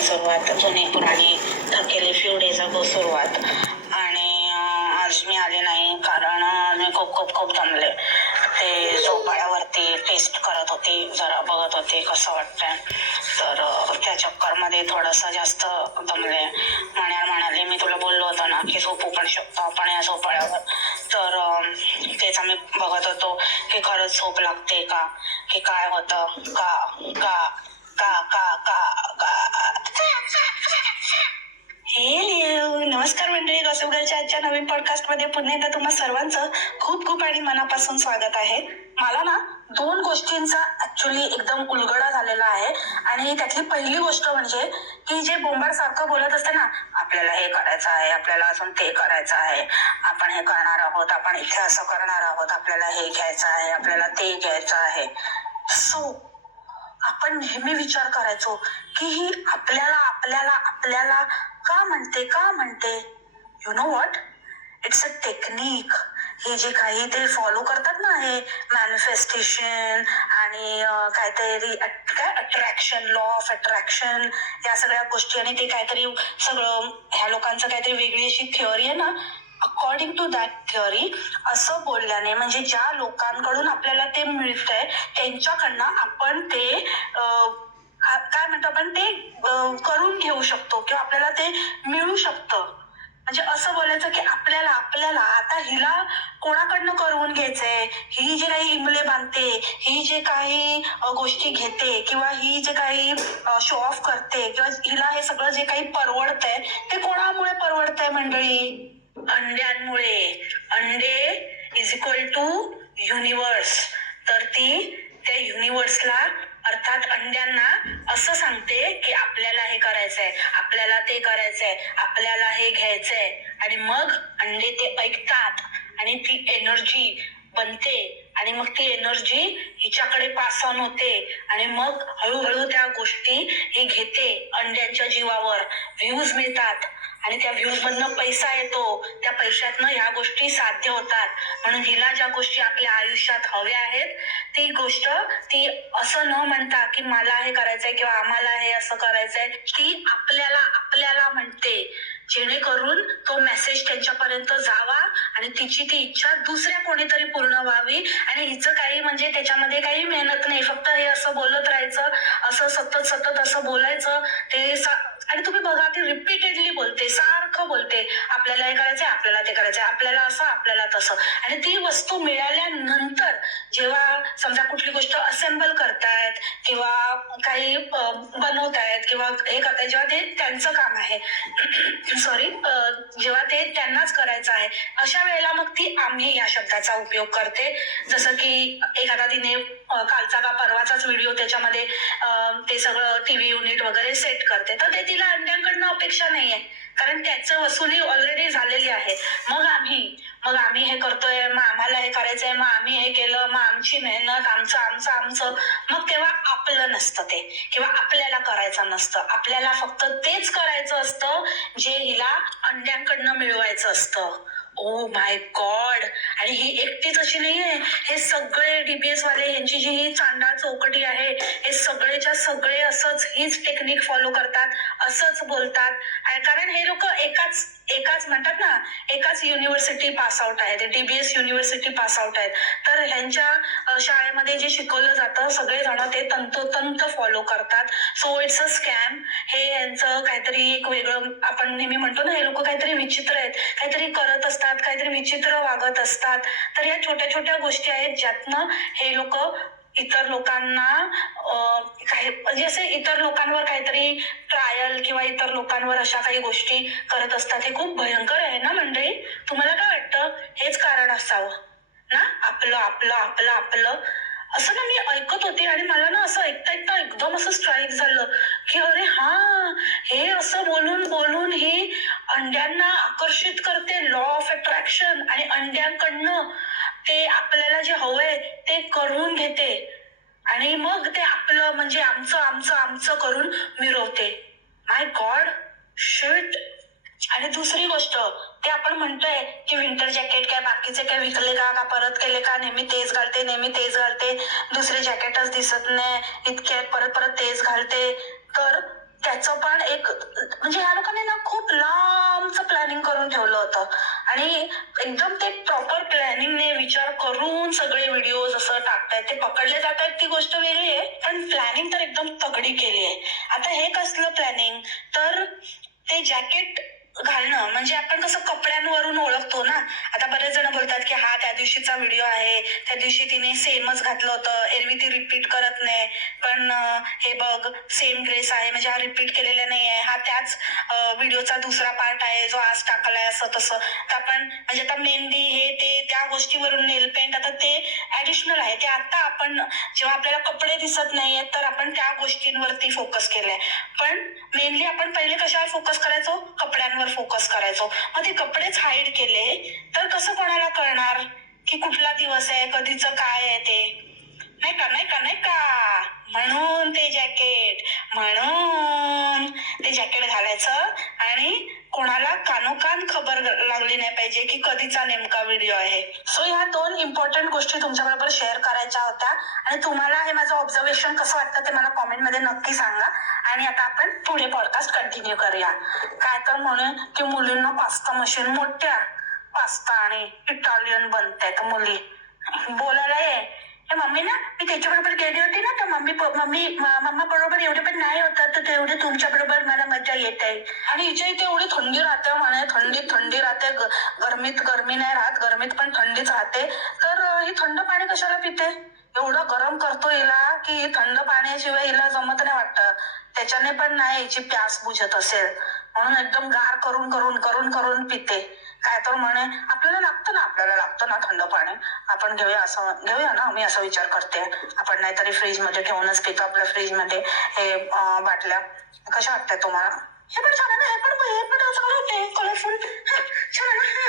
सुरुवात, जुनी पुराणी थकेली फ्यू डेज अगो सुरुवात. आणि आज मी आले नाही कारण मी खूप खूप खूप दमले. ते झोपाळ्यावरती टेस्ट करत होती, जरा बघत होते कसं वाटतंय. तर त्या चक्करमध्ये थोडंसं जास्त दमले. म्हणाले मी तुला बोललो होतो ना की झोपू पण शकतो आपण या झोपाळ्यावर. तर तेच आम्ही बघत होतो की खरंच झोप लागते का, की काय होतं का का का का का का. नमस्कार मंडळी, गॉसिप गर्लच्या आजच्या नवीन पॉडकास्ट मध्ये पुन्हा एकदा तुम्हा सर्वांचं खूप खूप आणि मनापासून स्वागत आहे. मला ना 2 गोष्टींचा ऍक्च्युली एकदम उलगडा झालेला आहे. आणि त्यातली पहिली गोष्ट म्हणजे की जे बोंबाड सारखं बोलत असते ना, आपल्याला हे करायचं आहे, आपल्याला अजून ते करायचं आहे, आपण हे करणार आहोत, आपण इथे असं करणार आहोत, आपल्याला हे घ्यायचं आहे, आपल्याला ते घ्यायचं आहे. सो आपण नेहमी विचार करायचो की ही आपल्याला आपल्याला आपल्याला का म्हणते. You know what, it's a technique. हे जे काही ते फॉलो करतात ना, हे मॅनिफेस्टेशन आणि काहीतरी काय अट्रॅक्शन, लॉ ऑफ अट्रॅक्शन, या सगळ्या गोष्टी. आणि ते काहीतरी सगळं ह्या लोकांचं काहीतरी वेगळी अशी थिअरी आहे ना. अकॉर्डिंग टू दॅट थिअरी असं बोलल्याने, म्हणजे ज्या लोकांकडून आपल्याला ते मिळतंय त्यांच्याकडनं आपण ते काय म्हणतो, आपण ते करून घेऊ शकतो किंवा आपल्याला ते मिळू शकतं. म्हणजे असं बोलायचं की आपल्याला आपल्याला आता हिला कोणाकडनं करून घ्यायचंय, ही जे काही इमले बांधते, ही जे काही गोष्टी घेते, किंवा ही जे काही शो ऑफ करते, किंवा हिला हे सगळं जे काही परवडतंय ते कोणामुळे परवडतंय मंडळी? अंड्यांमुळे. अंडे इज इक्वल टू युनिवर्स. तर ती त्या युनिवर्सला अर्थात अंड्यांना असं सांगते की आपल्याला हे करायचंय, आपल्याला ते करायचंय, आपल्याला हे घ्यायचंय. आणि मग अंडे ते ऐकतात आणि ती एनर्जी बनते आणि मग ती एनर्जी हिच्याकडे पास ऑन होते आणि मग हळूहळू त्या गोष्टी ही घेते. अंड्यांच्या जीवावर व्ह्यूज मिळतात आणि त्या व्ह्यूज मधनं पैसा येतो. त्या पैशातनं ह्या गोष्टी साध्य होतात. म्हणून हिला ज्या गोष्टी आपल्या आयुष्यात हव्या आहेत ती गोष्ट ती असं न म्हणता की मला हे करायचंय किंवा आम्हाला हे असं करायचंय, ती आपल्याला आपल्याला म्हणते, जेणेकरून तो मेसेज त्यांच्यापर्यंत जावा आणि तिची ती इच्छा दुसऱ्या कोणीतरी पूर्ण व्हावी. आणि हिचं काही म्हणजे त्याच्यामध्ये काही मेहनत नाही, फक्त हे असं बोलत राहायचं, असं सतत सतत असं बोलायचं. ते आणि तुम्ही बघा ती रिपीटेडली बोलते, सारखं बोलते, आपल्याला हे करायचंय, आपल्याला ते करायचंय, आपल्याला असं, आपल्याला तसं. आणि ती वस्तू मिळाल्यानंतर जेव्हा समजा कुठली गोष्ट असेंबल करतायत किंवा काही बनवतायत किंवा हे करतायत, जेव्हा ते त्यांचं काम आहे सॉरी जेव्हा ते त्यांनाच करायचं आहे, अशा वेळेला मग ती आम्ही या शब्दाचा उपयोग करते. जसं की एखादा तिने कालचा का परवाचाच व्हिडिओ, त्याच्यामध्ये ते सगळं टीव्ही युनिट वगैरे सेट करते, तर ते तिला अंड्यांकडनं अपेक्षा नाहीये, कारण त्याचं वसुली ऑलरेडी झालेली आहे. मग आम्ही हे करतोय, मग आम्हाला हे करायचंय, मग आम्ही हे केलं, मग आमची मेहनत, आमचं आमचं आमचं. मग तेव्हा आपलं नसतं ते, किंवा आपल्याला करायचं नसतं. आपल्याला फक्त तेच करायचं असतं जे हिला अंड्यांकडनं मिळवायचं असतं. Oh my God. आणि ही एकटीच अशी नाहीये, हे सगळे डीबीएस वाले, यांची जी ही चांडाळ चौकटी आहे, हे सगळेच्या सगळे असंच हीच टेक्निक फॉलो करतात, असंच बोलतात. कारण हे लोक एकाच म्हणतात ना, एकाच युनिव्हर्सिटी पास आउट आहेत, डीबीएस युनिव्हर्सिटी पास आउट आहेत. तर ह्यांच्या शाळेमध्ये जे शिकवलं जातं सगळेजण ते तंतोतंत फॉलो करतात. So it's a scam. हे यांचं काहीतरी एक वेगळं, आपण नेहमी म्हणतो ना, हे लोक काहीतरी विचित्र आहेत, काहीतरी करत असतात, काहीतरी विचित्र वागत असतात. तर या छोट्या छोट्या गोष्टी आहेत ज्यातनं हे लोक इतर लोकांना काही म्हणजे असे इतर लोकांवर काहीतरी ट्रायल किंवा इतर लोकांवर अशा काही गोष्टी करत असतात. हे खूप भयंकर आहे ना मंडळी. तुम्हाला काय वाटतं? हेच कारण असावं ना, आपलं आपलं आपलं आपलं असं ना. मी ऐकत होते आणि मला ना असं ऐकता एकदम असं स्ट्राईक झालं की अरे हा, हे असं बोलून बोलून ही अंड्यांना आकर्षित करते, लॉ ऑफ अट्रॅक्शन, आणि अंड्यांकडनं ते आपल्याला जे हवंय ते करून घेते आणि मग ते आपलं म्हणजे आमचं आमचं आमचं करून मिरवते. माय गॉड, शिट. आणि दुसरी गोष्ट, ते आपण म्हणतोय की विंटर जॅकेट काय बाकीचे काय विकले का परत केले का, नेहमी तेच घालते, दुसरे जॅकेटच दिसत नाही, इतके परत परत तेच घालते. तर त्याचं पण एक म्हणजे ह्या लोकांनी ना खूप लांबचं प्लॅनिंग करून ठेवलं होतं आणि एकदम ते प्रॉपर प्लॅनिंगने विचार करून सगळे व्हिडिओज असं टाकतायत. ते पकडले जात आहेत ती गोष्ट वेगळी आहे, पण प्लॅनिंग तर एकदम तगडी केली आहे. आता हे कसलं प्लॅनिंग, तर ते जॅकेट घालणं म्हणजे आपण कसं कपड्यांवरून ओळखतो ना. आता बरेच जण बोलतात की हा त्या दिवशीचा व्हिडिओ आहे, त्या दिवशी तिने सेमच घातलं होतं, एरवी ती रिपीट करत नाही, पण हे बघ सेम ड्रेस आहे म्हणजे हा रिपीट केलेला नाही आहे, हा त्याच व्हिडिओचा दुसरा पार्ट आहे जो आज टाकलाय, असं तसं. तर आपण म्हणजे आता मेहंदी हे ते त्या गोष्टीवरून, नेल पेंट आता ते ऍडिशनल आहे, ते आता आपण जेव्हा आपल्याला कपडे दिसत नाहीयेत तर आपण त्या गोष्टींवरती फोकस केलाय. पण मेनली आपण पहिले कशावर फोकस करायचो, कपड्यांवर फोकस करायचो. मग ते कपडेच हाईड केले तर कसं कोणाला कळणार की कुठला दिवस आहे, कधीचं काय आहे ते, नाही का नाही का नाही का. म्हणून ते जॅकेट घालायचं आणि कोणाला कानोकान खबर लागली नाही पाहिजे की कधीचा नेमका व्हिडिओ आहे. सो ह्या 2 इम्पॉर्टंट गोष्टी तुमच्याबरोबर शेअर करायच्या होत्या आणि तुम्हाला हे माझं ऑब्झर्वेशन कसं वाटतं ते मला कॉमेंटमध्ये नक्की सांगा. आणि आता आपण पुढे पॉडकास्ट कंटिन्यू करूया. काय तर म्हणून की मुलींना पास्ता मशीन, मोठ्या पास्ता आणि इटालियन बनतायत मुली. बोलायला ये मम्मी ना, मी त्याच्याबरोबर गेली होती ना, तर मम्मा बरोबर एवढे पण नाही होतात, तर तेवढे तुमच्या बरोबर मला मजा येत आहे. आणि हिच्या इथे एवढी थंडी राहते म्हणे, थंडी राहते, गरमीत गरमी नाही राहत, गरमीत पण थंडीच राहते, तर ही थंड पाणी कशाला पिते. एवढं गरम करतो हिला की थंड पाण्याशिवाय हिला जमत नाही वाटतं. त्याच्याने पण नाही हिची प्यास बुझत असेल, म्हणून एकदम गार करून करून करून करून पिते. काय तर म्हणे आपल्याला लागतं ना थंड पाणी, आपण घेऊया ना, मी असा विचार करते. आपण नाहीतरी फ्रीज मध्ये ठेवूनच पितो. आपल्या फ्रीज मध्ये हे बाटल्या कशा वाटतात तुम्हाला? हे पण छान आहे ना, हे पण चांगलं वाटतंय, कलरफुल, छान आहे ना.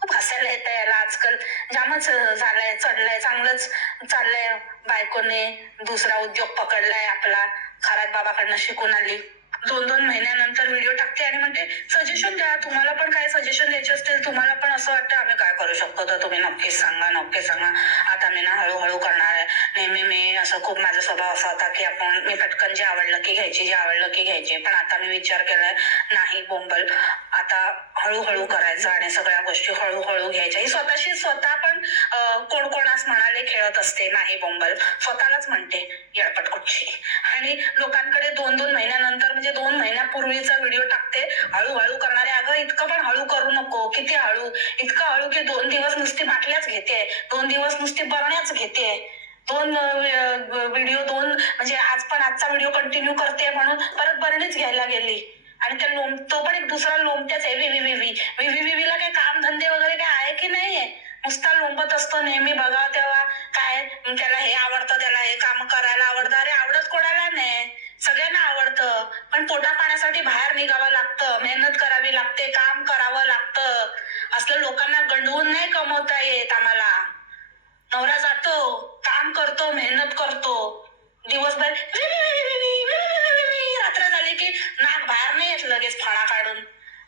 खूप हसायला येतं याला आजकाल, जामच झालंय, चढलंय, चांगलंच चाललंय. बायकोने दुसरा उद्योग पकडलाय आपला, खरात बाबाकडनं शिकून आली. 2-2 महिन्यानंतर व्हिडिओ टाकते आणि म्हणते सजेशन द्या, तुम्हाला पण काय सजेशन द्यायचे असतील, तुम्हाला पण असं वाटतं आम्ही काय करू शकतो तर तुम्ही नक्कीच सांगा. आता मी ना हळूहळू करणार आहे. नेहमी मी असं खूप, माझा स्वभाव असा होता की मी पटकन जे आवडलं की घ्यायची, पण आता मी विचार केलाय नाही बोंबल, आता हळूहळू करायचं आणि सगळ्या गोष्टी हळूहळू घ्यायच्या. ही स्वतः पण कोणास म्हणाले खेळत असते, नाही बोंबल, स्वतःलाच म्हणते येडपट कुठची. आणि लोकांकडे 2-2 महिन्यानंतर म्हणजे 2 महिन्यापूर्वीचा व्हिडिओ टाकते हळूहळू करणारे. अगं इतकं पण हळू करू नको, किती हळू, इतकं हळू की 2 दिवस नुसती बाटल्याच घेते, 2 दिवस नुसती बरण्याच घेते, 2 व्हिडिओ, 2 म्हणजे आजचा व्हिडिओ कंटिन्यू करते म्हणून परत बरणीच घ्यायला गेली. आणि त्या तो पण एक दुसरा लोंबत्याच आहे, विवीला काही काम धंदे वगैरे काय आहे की नाहीये, नुसता लोंबत असतो नेहमी. बघा तेव्हा काय, त्याला हे आवडतं, त्याला हे काम करायला आवडतं. अरे आवडत कोणाला नाही, सगळ्यांना आवडतं, पण पोटा पाण्यासाठी बाहेर निघावं लागतं, मेहनत करावी लागते, काम करावं लागतं. असलं लोकांना गंडवून नाही कमवता येत आम्हाला. नवरा जातो, काम करतो, मेहनत करतो, दिवसभर रात्र झाली की नाक बाहेर नाही येत लगेच फणा काढून,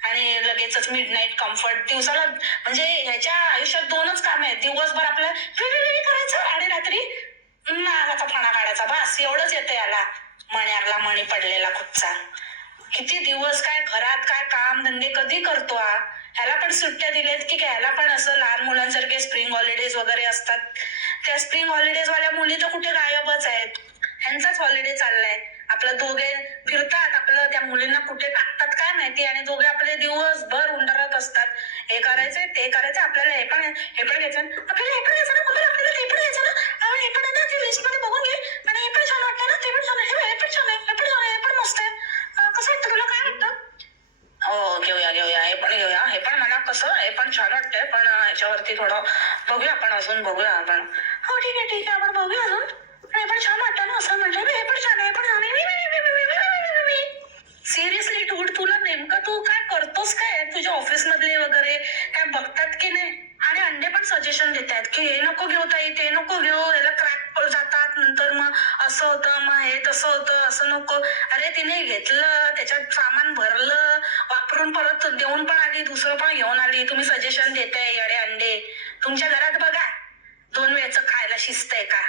आणि लगेचच मिडनाईट कम्फर्ट. दिवसाला म्हणजे ह्याच्या आयुष्यात 2च काम आहेत, दिवसभर आपलं करायचं आणि रात्री नागाचा फणा काढायचा, बस एवढंच येतं याला. मण्याला मणी पडलेला कुठचा. किती दिवस काय घरात काय काम धंदे कधी करतो हा. ह्याला पण सुट्ट्या दिल्यात की काय, ह्याला पण असं लहान मुलांसारखे स्प्रिंग हॉलिडेज वगैरे असतात. त्या स्प्रिंग हॉलिडेज वाल्या मुली तर कुठे गायबच आहेत, ह्यांचाच हॉलिडे चाललाय. आपलं दोघे फिरतात, आपलं त्या मुलींना कुठे टाकतात काय माहिती, आणि दोघे आपले दिवसभर उंडरत असतात. हे करायचंय ते करायचं, आपल्याला हे पण घ्यायचं, आपल्याला हे पण घ्यायचं ना, आपल्याला ते पण घ्यायचं ना, हे पण आहे ना, ते लिस्ट मध्ये बघून घे, आणि हे पण छान वाटतं ना, ते पण छान आहे, हे पण छान आहे, हे पण छान आहे, हे पण मस्त आहे. कसं वाटतं तुला, काय वाटतं? हो घेऊया, हे पण घेऊया, हे पण मला कसं, हे पण छान वाटतंय, पण ह्याच्यावरती थोडं बघूया आपण, अजून बघूया आपण. हो ठीक आहे आपण बघूया अजून, हे पण छान वाटतं ना, असं म्हटलं हे पण छान आहे, पण सिरियसली डूड, तुला नेमकं तू काय करतोस काय, तुझ्या ऑफिस मधले वगैरे काय बघतात की नाही, आणि अंडे पण सजेशन देत आहेत की हे नको घेऊ ताई, ते नको घेऊ, याला क्रॅक जातात नंतर, मग असं होतं, मग हे तसं होतं, असं नको. अरे तिने घेतलं, त्याच्यात सामान भरलं, वापरून परत देऊन पण आली, दुसरं पण घेऊन आली, तुम्ही सजेशन देताय येडे अंडे. तुमच्या घरात बघा 2 वेळचं खायला शिस्त आहे का,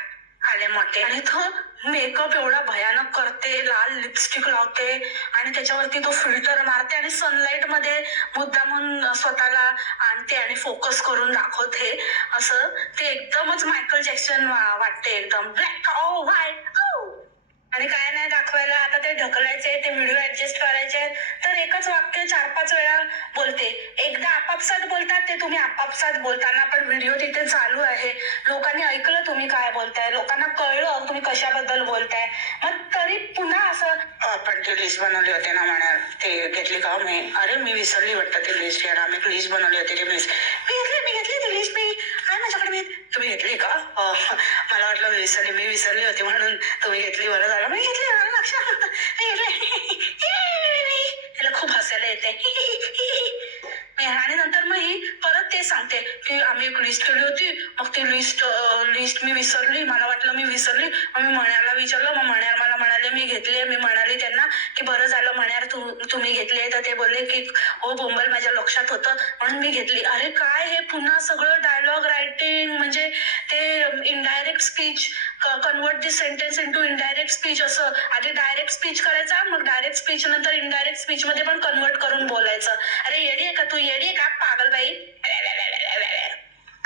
आले मोठे आणि तो मेकअप एवढा भयानक करते, लाल लिपस्टिक लावते आणि त्याच्यावरती तो फिल्टर मारते आणि सनलाईट मध्ये मुद्दामून स्वतःला आणते आणि फोकस करून दाखवते. असं ते एकदमच मायकल जॅक्सन वाटते, एकदम ब्लॅक व्हाईट. आणि काय नाही दाखवायला, आता ते ढकलायचे, ते व्हिडिओ ऍडजस्ट करायचे, तर एकच वाक्य 4-5 वेळा बोलते. एकदा आपापसात बोलतात ते, तुम्ही आपापसात बोलताना पण व्हिडिओ तिथे चालू आहे, लोकांनी ऐकलं तुम्ही काय बोलताय, लोकांना कळलं तुम्ही कशाबद्दल बोलताय, मग तरी पुन्हा असं आपण ती लिस्ट बनवली होती ना म्हणा, ते घेतली का मी? अरे मी विसरली वाटतं ती लिस्ट. यार आम्ही लिस्ट बनवली होती ती लिस्ट मी घेतली ती लिस्ट, मी आहे माझ्याकडे. तुम्ही घेतली का? मला वाटलं मी विसरली होती म्हणून तुम्ही घेतली. बरं झालं मी घेतली, मला लक्षात मी घेतली. त्याला खूप हसायला येते. आणि नंतर मग ही परत ते सांगते की आम्ही एक लिस्ट केली होती, मग ती लिस्ट मी विसरली, मला वाटलं मी विसरली, मग मी मण्याला विचारलं, मग मण्यार मला म्हणाले मी घेतली. मी म्हणाली त्यांना की बरं झालं मण्यार तुम्ही घेतली, तर ते बोलले की हो बोंबल माझ्या लक्षात होतं म्हणून मी घेतली. अरे काय हे पुन्हा सगळं डायलॉग रायटिंग, म्हणजे ते इनडायरेक्ट स्पीच, कन्वर्ट दी सेंटेन्स इंटू इनडायरेक्ट स्पीच. असं आधी डायरेक्ट स्पीच करायचा, मग डायरेक्ट स्पीच नंतर इनडायरेक्ट स्पीच मध्ये पण कन्वर्ट करून बोलायचं. अरे येडी आहे का तू, येडी आहे का पागलबाई?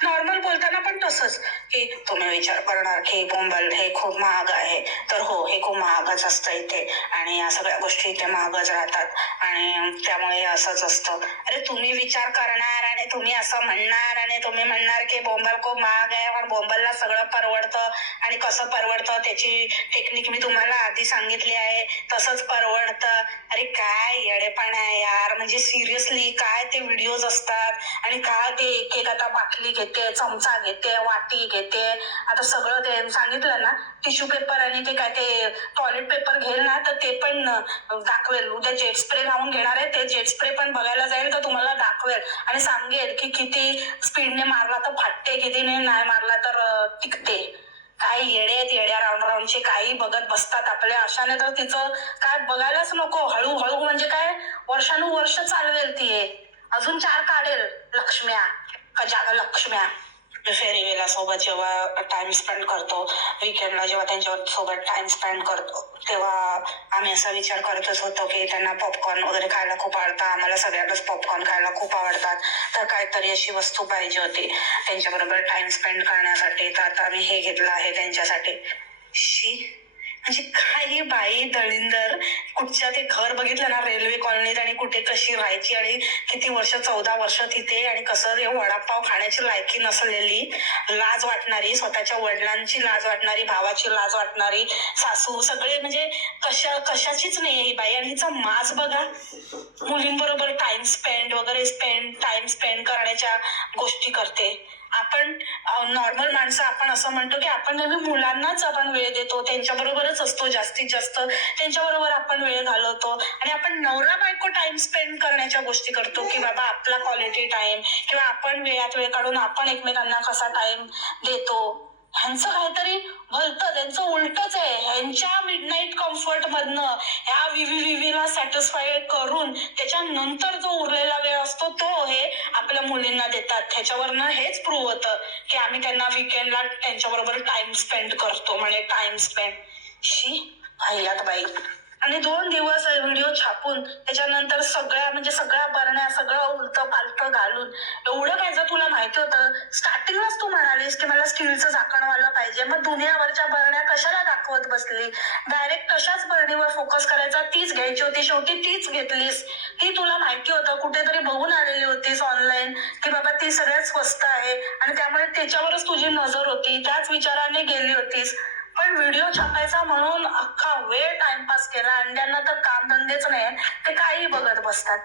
नॉर्मल बोलताना पण तसंच की तुम्ही विचार करणार की बोंबल हे खूप महाग आहे, तर हो हे खूप महागच असतं इथे आणि या सगळ्या गोष्टी इथे महागच राहतात आणि त्यामुळे असंच असतं. अरे तुम्ही विचार करणार आणि तुम्ही असं म्हणणार आणि तुम्ही म्हणणार की बोंबल खूप महाग आहे, पण बोंबलला सगळं परवडतं आणि कसं परवडतं त्याची टेक्निक मी तुम्हाला आधी सांगितली आहे, तसंच परवडतं. अरे काय येडेपणा आहे यार, म्हणजे सिरियसली काय ते व्हिडिओज असतात आणि काय ते एक आता बाटली घेते, चमचा घेते, वाटी घेते, आता सगळं ते सांगितलं ना, टिश्यू पेपर आणि ते काय ते टॉयलेट पेपर घेईल ना, तर ते पण दाखवेल. उद्या जेट स्प्रे लावून घेणार आहे, ते जेट स्प्रे पण बघायला जाईल तर तुम्हाला दाखवेल आणि सांगेल की किती स्पीडने मारला तर फाटते, कितीने नाही मारला तर टिकते. काय येड्या राऊंडचे काही बघत बसतात आपल्या अशाने, तर तिचं काय बघायलाच नको. हळूहळू म्हणजे काय वर्षानुवर्ष चालवेल ती, अजून 4 काढेल लक्ष्म्या लक्ष्म्या. फेरीवेला सोबत जेव्हा टाइम स्पेंड करतो, वीकेंडला जेव्हा त्यांच्या सोबत टाइम स्पेंड करतो, तेव्हा आम्ही असा विचार करतच होतो की त्यांना पॉपकॉर्न वगैरे खायला खूप आवडतं, आम्हाला सगळ्यांनाच पॉपकॉर्न खायला खूप आवडतात, तर काहीतरी अशी वस्तू पाहिजे होती त्यांच्याबरोबर टाइम स्पेंड करण्यासाठी, तर आता आम्ही हे घेतलं आहे त्यांच्यासाठी. म्हणजे काही बाई दळिंदर, कुठच्या ते घर बघितलं ना रेल्वे कॉलनीत आणि कुठे कशी राहायची आणि किती वर्ष, 14 वर्ष तिथे, आणि कसं ते वडापाव खाण्याची लायकी नसलेली, लाज वाटणारी, स्वतःच्या वडिलांची लाज वाटणारी, भावाची लाज वाटणारी सासू, सगळे म्हणजे कशाचीच नाही ही बाई. आणि हिचा माज बघा, मुलींबरोबर टाइम स्पेंड करण्याच्या गोष्टी करते. आपण नॉर्मल माणसं आपण असं म्हणतो की आपण नेहमी मुलांनाच आपण वेळ देतो, त्यांच्याबरोबरच असतो, जास्तीत जास्त त्यांच्याबरोबर आपण वेळ घालवतो आणि आपण नवरा बायको टाइम स्पेंड करण्याच्या गोष्टी करतो की बाबा आपला क्वालिटी टाइम, किंवा आपण वेळात वेळ काढून आपण एकमेकांना कसा टाइम देतो. ह्यांचं काहीतरी भलतं, त्यांचं उलटच आहे. ह्यांच्या मिडनाईट कम्फर्ट मधनं ह्या विवीला सॅटिस्फाय करून त्याच्यानंतर जो उरलेला वेळ असतो तो हे आपल्या मुलींना देतात. त्याच्यावरनं हेच प्रूव्ह होतं की आम्ही त्यांना विकेंडला त्यांच्याबरोबर टाइम स्पेंड करतो, म्हणजे टाइम स्पेंड. भाईयात बाई. आणि 2 दिवस व्हिडिओ छापून त्याच्यानंतर सगळ्या बरण्या, सगळं उलटं पालटं घालून, एवढं काय जर तुला माहिती होतं, स्टार्टिंगलाच तू म्हणालीस की मला स्टीलचं झाकणवालं पाहिजे, मग दुनियावरच्या बरण्या कशाला दाखवत बसली? डायरेक्ट तशाच बरणीवर फोकस करायचा, तीच घ्यायची होती, शेवटी तीच घेतलीस. ती तुला माहिती होतं, कुठेतरी बघून आलेली होतीस ऑनलाईन की बाबा ती सगळ्यात स्वस्त आहे आणि त्यामुळे त्याच्यावरच तुझी नजर होती, त्याच विचाराने गेली होतीस. पण व्हिडिओ छापायचा म्हणून अख्खा वेळ टाइमपास केला. अंड्यांना तर काम धंदेच नाही, ते काही बघत बसतात.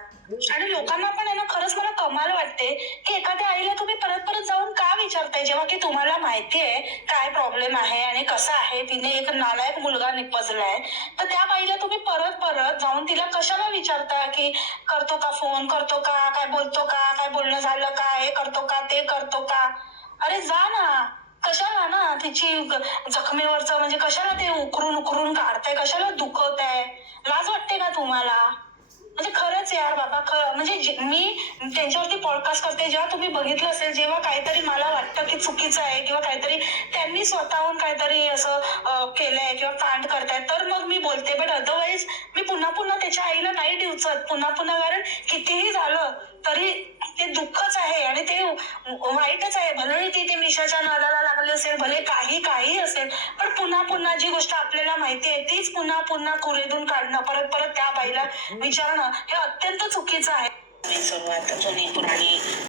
आणि लोकांना पण आहे ना, खरंच मला कमाल वाटते की एखाद्या आईला तुम्ही परत परत जाऊन का विचारताय, जेव्हा की तुम्हाला माहितीये काय प्रॉब्लेम आहे आणि कसं आहे, तिने एक नालायक मुलगा निपजलाय, तर त्या बाईला तुम्ही परत परत जाऊन तिला कशाला विचारता की करतो का फोन, करतो का, काय बोलतो का, काय बोलणं झालं का, हे करतो का, ते करतो का? अरे जा ना, कशाला ना तिची जखमेवरचं म्हणजे कशाला ते उकरून काढताय, कशाला दुखवताय? लाज वाटते का तुम्हाला? म्हणजे खरंच यार बाबा, म्हणजे मी त्यांच्यावरती पॉडकास्ट करते, जेव्हा तुम्ही बघितलं असेल, जेव्हा काहीतरी मला वाटतं की चुकीचं आहे किंवा काहीतरी त्यांनी स्वतःहून काहीतरी असं केलंय किंवा कांड करतायत, तर मग मी बोलते. बट अदरवाईज मी पुन्हा पुन्हा त्याच्या आईला नाही डिवचत पुन्हा पुन्हा, कारण कितीही झालं तरी ते दुःखच आहे आणि ते वाईटच आहे. भले ती निशाच्या नादाला लागली असेल, भले काही असेल, पण पुन्हा पुन्हा जी गोष्ट आपल्याला माहिती आहे तीच पुन्हा पुन्हा कुरेदून काढणं, परत परत त्या बाईला विचारणं, हे अत्यंत चुकीचं आहे. सर्वात जुनी पुराणी